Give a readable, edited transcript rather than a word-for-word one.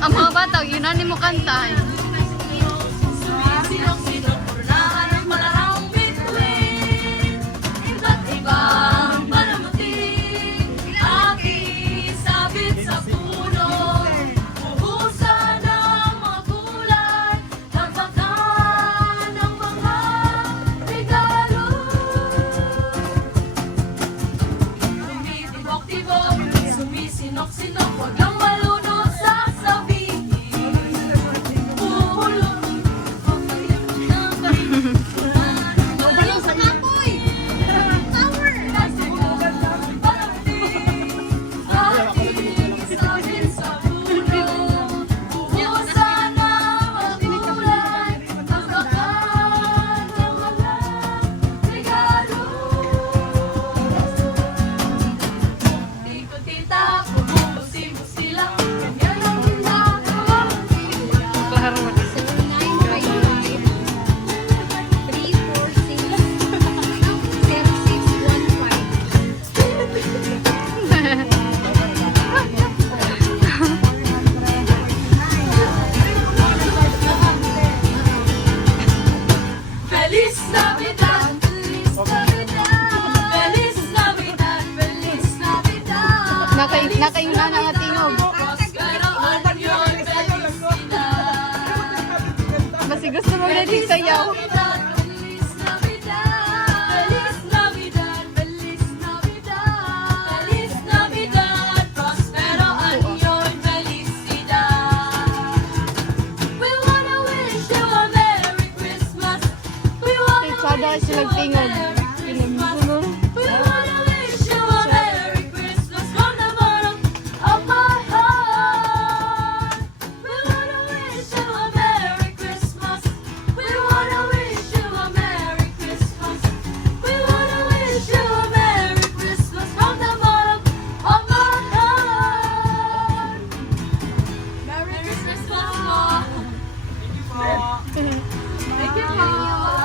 Ang mga bata, yun na ni mo kanta. Sinok-sinok, wag lang malunod sa sabihin. Pulot, ayaw sa kapoy. Power. Sabit sa puno, buhusan ng makulay, tampakan ng mga regalo. Ikot-kita ko. Feliz Navidad, Feliz Navidad, Feliz Navidad, Feliz Navidad. Nakain na nga tingog. Prospero año y felicidad. Basi gusto mo na din sayaw. Feliz Navidad, Feliz Navidad, Feliz Navidad, Feliz Navidad, prospero año y felicidad. We wanna wish you a Merry Christmas. We wanna Sada wish you sila a tingog. Merry